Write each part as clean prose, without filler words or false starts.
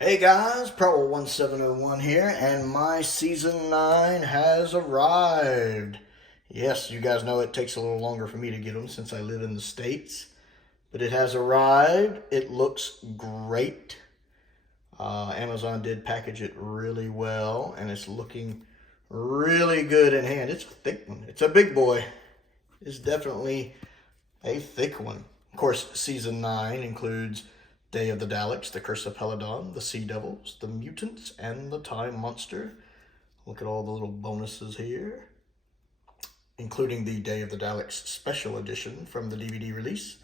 Hey guys, Prowl 1701 here, and my Season 9 has arrived. Yes, you guys know it takes a little longer for me to get them since I live in the States, but it has arrived. It looks great. Amazon did package it really well, and it's looking really good in hand. It's a thick one. It's a big boy. It's definitely a thick one. Of course, Season 9 includes Day of the Daleks, the Curse of Peladon, the Sea Devils, the Mutants, and the Time Monster. Look at all the little bonuses here, including the Day of the Daleks special edition from the DVD release.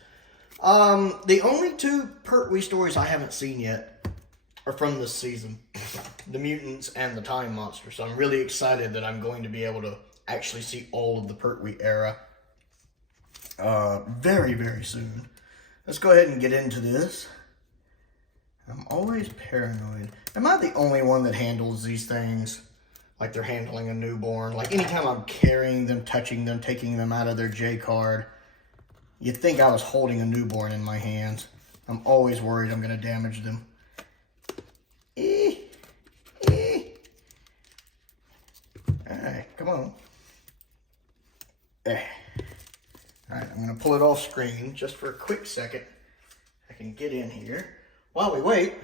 The only two Pertwee stories I haven't seen yet are from this season, the Mutants and the Time Monster. So I'm really excited that I'm going to be able to actually see all of the Pertwee era very, very soon. Let's go ahead and get into this. I'm always paranoid. Am I the only one that handles these things like they're handling a newborn? Like anytime I'm carrying them, touching them, taking them out of their J card, you'd think I was holding a newborn in my hands. I'm always worried I'm going to damage them. Alright, come on. Alright, I'm going to pull it off screen just for a quick second. I can get in here. While we wait,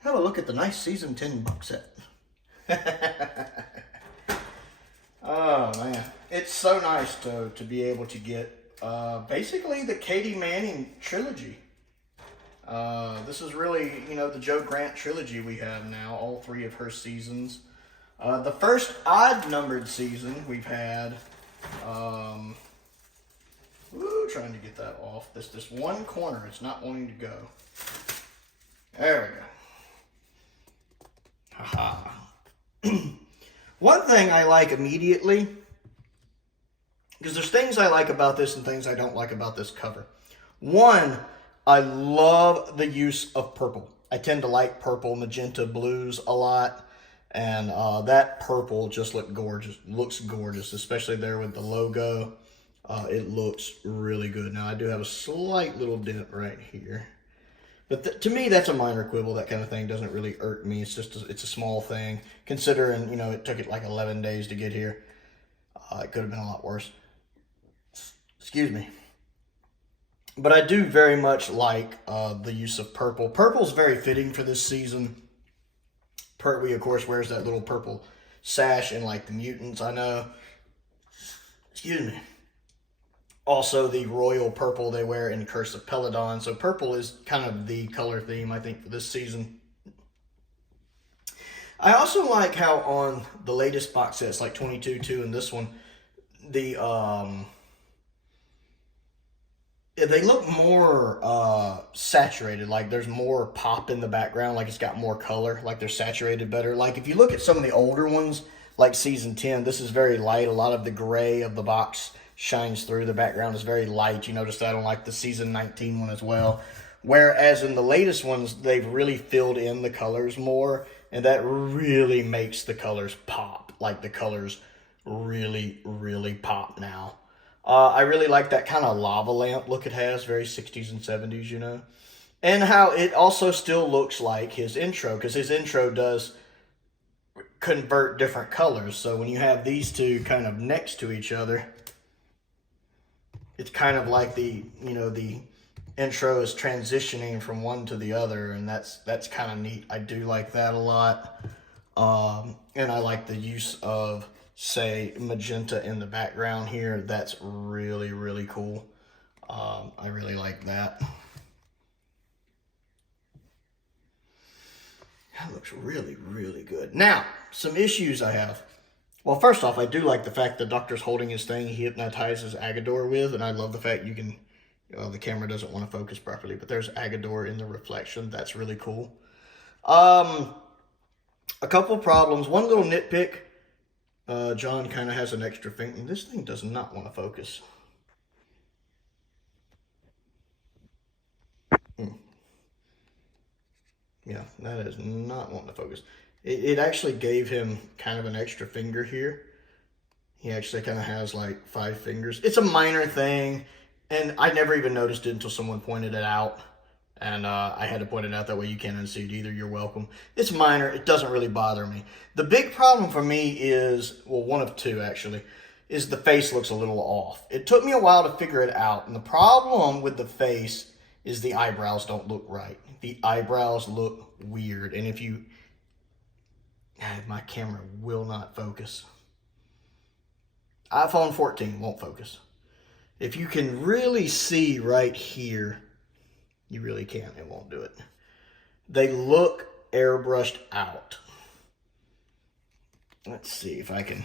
have a look at the nice Season 10 box set. Oh, man. It's so nice to be able to get basically the Katie Manning trilogy. This is really, the Joe Grant trilogy we have now, all three of her seasons. The first odd-numbered season we've had, trying to get that off. This one corner, it's not wanting to go. There we go. Haha. One thing I like immediately, because there's things I like about this and things I don't like about this cover. One, I love the use of purple. I tend to like purple, magenta, blues a lot. And that purple just looks gorgeous, especially there with the logo. It looks really good. Now, I do have a slight little dent right here. But to me, that's a minor quibble. That kind of thing doesn't really irk me. It's just it's a small thing. Considering, it took it like 11 days to get here. It could have been a lot worse. Excuse me. But I do very much like the use of purple. Purple's very fitting for this season. Pertwee, of course, wears that little purple sash in like the Mutants, I know. Excuse me. Also, the royal purple they wear in Curse of Peladon. So purple is kind of the color theme, I think, for this season. I also like how on the latest box sets, like 22-2 and this one, they look more saturated. Like there's more pop in the background. Like it's got more color. Like they're saturated better. Like if you look at some of the older ones, like Season 10, this is very light. A lot of the gray of the box shines through. The background is very light. You notice that on like the Season 19 one as well. Whereas in the latest ones, they've really filled in the colors more. And that really makes the colors pop. Like the colors really, really pop now. I really like that kind of lava lamp look it has. Very 60s and 70s, And how it also still looks like his intro. Because his intro does convert different colors. So when you have these two kind of next to each other, it's kind of like the intro is transitioning from one to the other, and that's kind of neat. I do like that a lot. And I like the use of, say, magenta in the background here. That's really, really cool. I really like that. That looks really, really good. Now, some issues I have. Well, first off, I do like the fact the Doctor's holding his thing he hypnotizes Agador with, and I love the fact you can, the camera doesn't want to focus properly, but there's Agador in the reflection. That's really cool. A couple of problems. One little nitpick. John kind of has an extra finger. This thing does not want to focus. Yeah, that is not wanting to focus. It actually gave him kind of an extra finger here. He actually kind of has like 5 fingers. It's a minor thing, and I never even noticed it until someone pointed it out. And I had to point it out, that way you can't unsee it either. You're welcome. It's minor. It doesn't really bother me. The big problem for me is, well, one of two actually, is the face looks a little off. It took me a while to figure it out. And the problem with the face is the eyebrows don't look right. The eyebrows look weird. And if you, my camera will not focus. iPhone 14 won't focus. If you can really see right here, you really can't. It won't do it. They look airbrushed out. Let's see if I can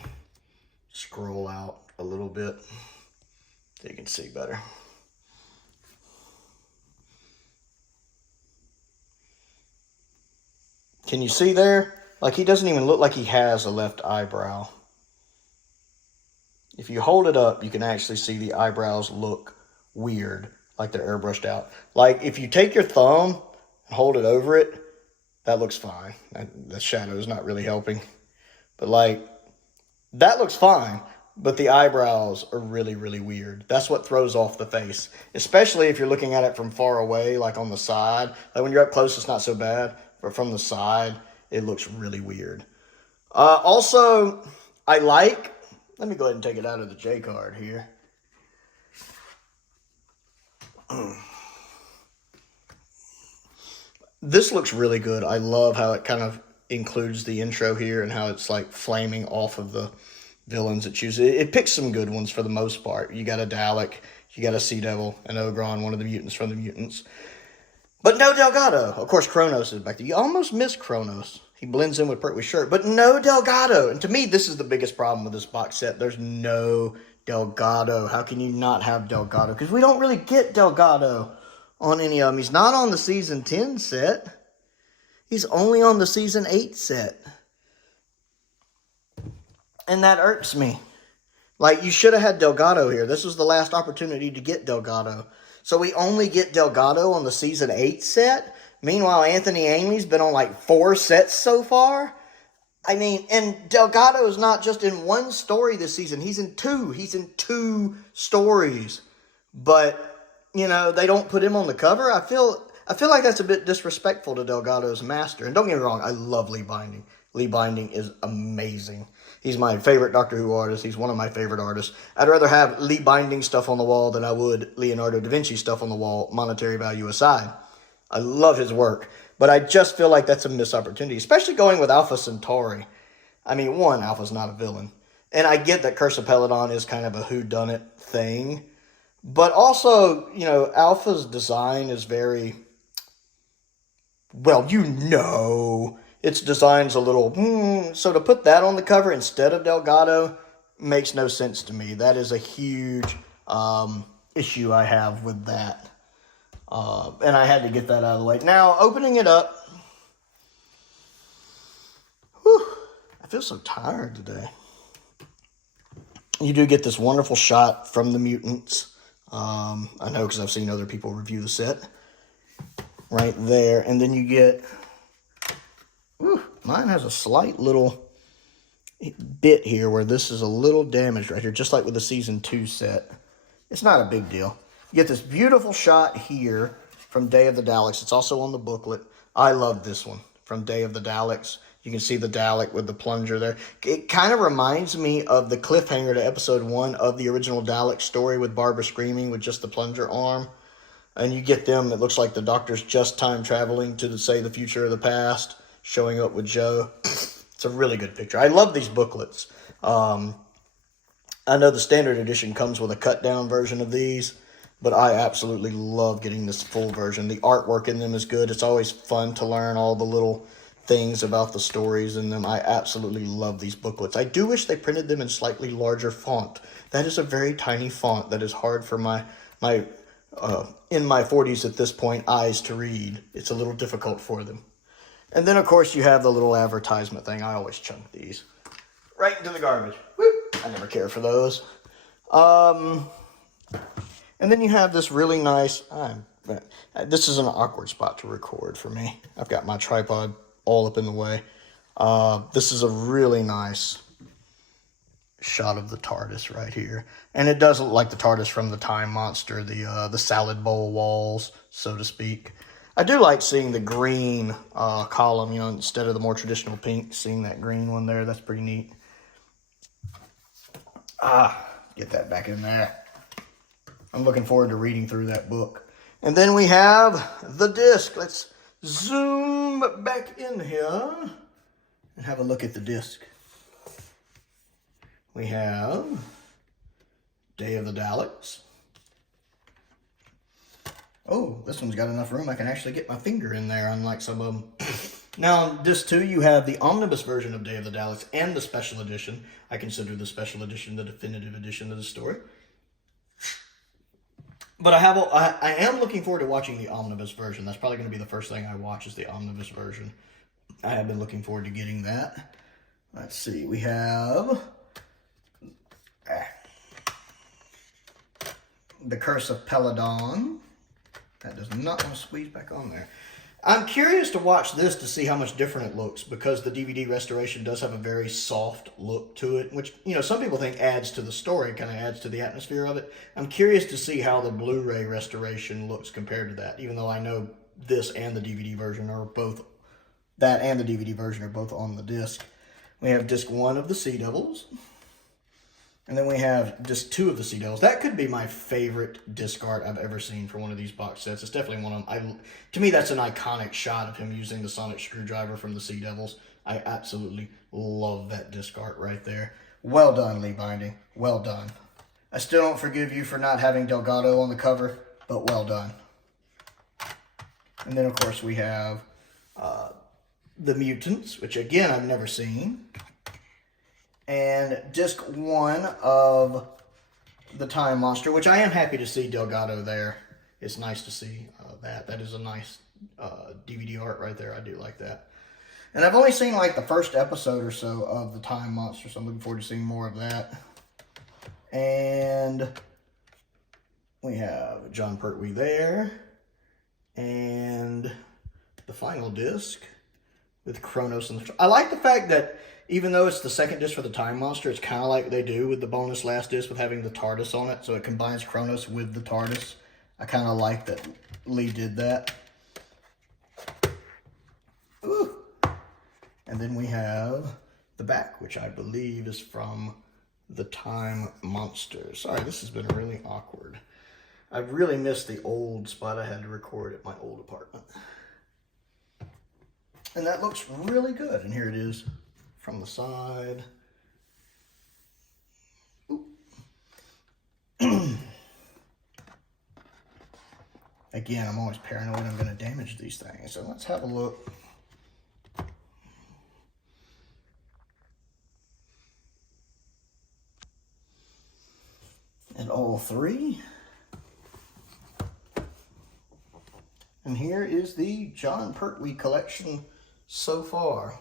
scroll out a little bit so you can see better. Can you see there? Like, he doesn't even look like he has a left eyebrow. If you hold it up, you can actually see the eyebrows look weird, like they're airbrushed out. Like, if you take your thumb and hold it over it, that looks fine. The shadow is not really helping. But, like, that looks fine, but the eyebrows are really, really weird. That's what throws off the face, especially if you're looking at it from far away, like on the side. Like, when you're up close, it's not so bad, but from the side, it looks really weird. Also, I like... Let me go ahead and take it out of the J card here. This looks really good. I love how it kind of includes the intro here and how it's like flaming off of the villains it chooses. It picks some good ones for the most part. You got a Dalek, you got a Sea Devil, an Ogron, one of the mutants from the mutants. But no Delgado. Of course, Chronos is back there. You almost miss Chronos. He blends in with Pertwee's shirt, but no Delgado. And to me, this is the biggest problem with this box set. There's no Delgado. How can you not have Delgado? Because we don't really get Delgado on any of them. He's not on the Season 10 set. He's only on the Season 8 set. And that irks me. Like, you should have had Delgado here. This was the last opportunity to get Delgado. So we only get Delgado on the Season 8 set? Meanwhile, Anthony Ainley's been on like 4 sets so far. I mean, and Delgado is not just in one story this season. He's in 2. He's in 2 stories. But, you know, they don't put him on the cover. I feel like that's a bit disrespectful to Delgado's master. And don't get me wrong, I love Lee Binding. Lee Binding is amazing. He's my favorite Doctor Who artist. He's one of my favorite artists. I'd rather have Lee Binding stuff on the wall than I would Leonardo da Vinci stuff on the wall, monetary value aside. I love his work, but I just feel like that's a missed opportunity, especially going with Alpha Centauri. I mean, one, Alpha's not a villain. And I get that Curse of Peladon is kind of a whodunit thing. But also, you know, Alpha's design is very, well, you know, its design's a little, so to put that on the cover instead of Delgado makes no sense to me. That is a huge issue I have with that. And I had to get that out of the way. Now, opening it up. Whew, I feel so tired today. You do get this wonderful shot from the mutants. I know because I've seen other people review the set. Right there. And then you get... mine has a slight little bit here where this is a little damaged right here. Just like with the Season 2 set. It's not a big deal. You get this beautiful shot here from Day of the Daleks. It's also on the booklet. I love this one from Day of the Daleks. You can see the Dalek with the plunger there. It kind of reminds me of the cliffhanger to episode 1 of the original Dalek story with Barbara screaming with just the plunger arm. And you get them, it looks like the Doctor's just time traveling to, say, the future or the past, showing up with Joe. It's a really good picture. I love these booklets. I know the standard edition comes with a cut-down version of these, but I absolutely love getting this full version. The artwork in them is good. It's always fun to learn all the little things about the stories in them. I absolutely love these booklets. I do wish they printed them in slightly larger font. That is a very tiny font that is hard for my in my 40s at this point, eyes to read. It's a little difficult for them. And then, of course, you have the little advertisement thing. I always chunk these right into the garbage. Woo! I never care for those. And then you have this really nice... this is an awkward spot to record for me. I've got my tripod all up in the way. This is a really nice shot of the Tardis right here. And it does look like the Tardis from the Time Monster, the salad bowl walls, so to speak. I do like seeing the green column, you know, instead of the more traditional pink, seeing that green one there. That's pretty neat. Get that back in there. I'm looking forward to reading through that book. And then we have the disc. Let's zoom back in here and have a look at the disc. We have Day of the Daleks. Oh, this one's got enough room I can actually get my finger in there, unlike some of them. Now, disc 2, you have the omnibus version of Day of the Daleks and the special edition. I consider the special edition the definitive edition of the story. But I am looking forward to watching the omnibus version. That's probably going to be the first thing I watch is the omnibus version. I have been looking forward to getting that. Let's see, we have The Curse of Peladon. That does not want to squeeze back on there. I'm curious to watch this to see how much different it looks, because the DVD restoration does have a very soft look to it, which, you know, some people think adds to the story, kind of adds to the atmosphere of it. I'm curious to see how the Blu-ray restoration looks compared to that, even though I know this and the DVD version are both, that and the DVD version are both on the disc. We have disc 1 of the Sea Devils. And then we have disc 2 of the Sea Devils. That could be my favorite disc art I've ever seen for one of these box sets. It's definitely one of them. To me, that's an iconic shot of him using the sonic screwdriver from the Sea Devils. I absolutely love that disc art right there. Well done, Lee Binding. Well done. I still don't forgive you for not having Delgado on the cover, but well done. And then, of course, we have The Mutants, which, again, I've never seen. And disc 1 of The Time Monster, which I am happy to see Delgado there. It's nice to see that. That is a nice DVD art right there. I do like that. And I've only seen like the first episode or so of The Time Monster, so I'm looking forward to seeing more of that. And we have John Pertwee there. And the final disc with Chronos and I like the fact that even though it's the second disc for the Time Monster, it's kind of like they do with the bonus last disc with having the Tardis on it. So it combines Chronos with the Tardis. I kind of like that Lee did that. Ooh. And then we have the back, which I believe is from the Time Monster. Sorry, this has been really awkward. I really missed the old spot I had to record at my old apartment. And that looks really good. And here it is from the side. Again, I'm always paranoid I'm going to damage these things. So let's have a look. At all three. And here is the John Pertwee collection so far.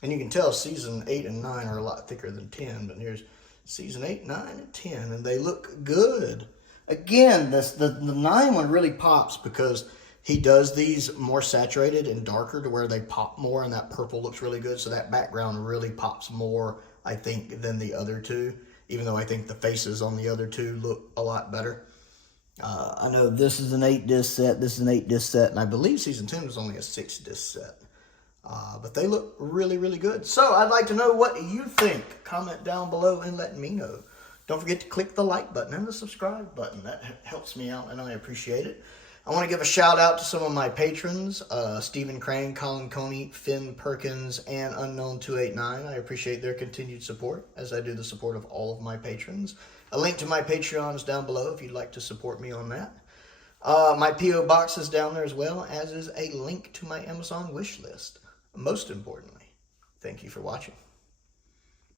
And you can tell season 8 and 9 are a lot thicker than 10, but here's season 8, 9, and 10, and they look good. Again, the 9 one really pops because he does these more saturated and darker to where they pop more, and that purple looks really good, so that background really pops more, I think, than the other two, even though I think the faces on the other two look a lot better. I know this is an 8-disc set, this is an 8-disc set, and I believe season 10 was only a 6-disc set. But they look really, really good. So I'd like to know what you think. Comment down below and let me know. Don't forget to click the like button and the subscribe button. That helps me out and I appreciate it. I want to give a shout out to some of my patrons. Stephen Crane, Colin Coney, Finn Perkins, and Unknown289. I appreciate their continued support, as I do the support of all of my patrons. A link to my Patreon is down below if you'd like to support me on that. My P.O. Box is down there as well, as is a link to my Amazon wish list. Most importantly, thank you for watching.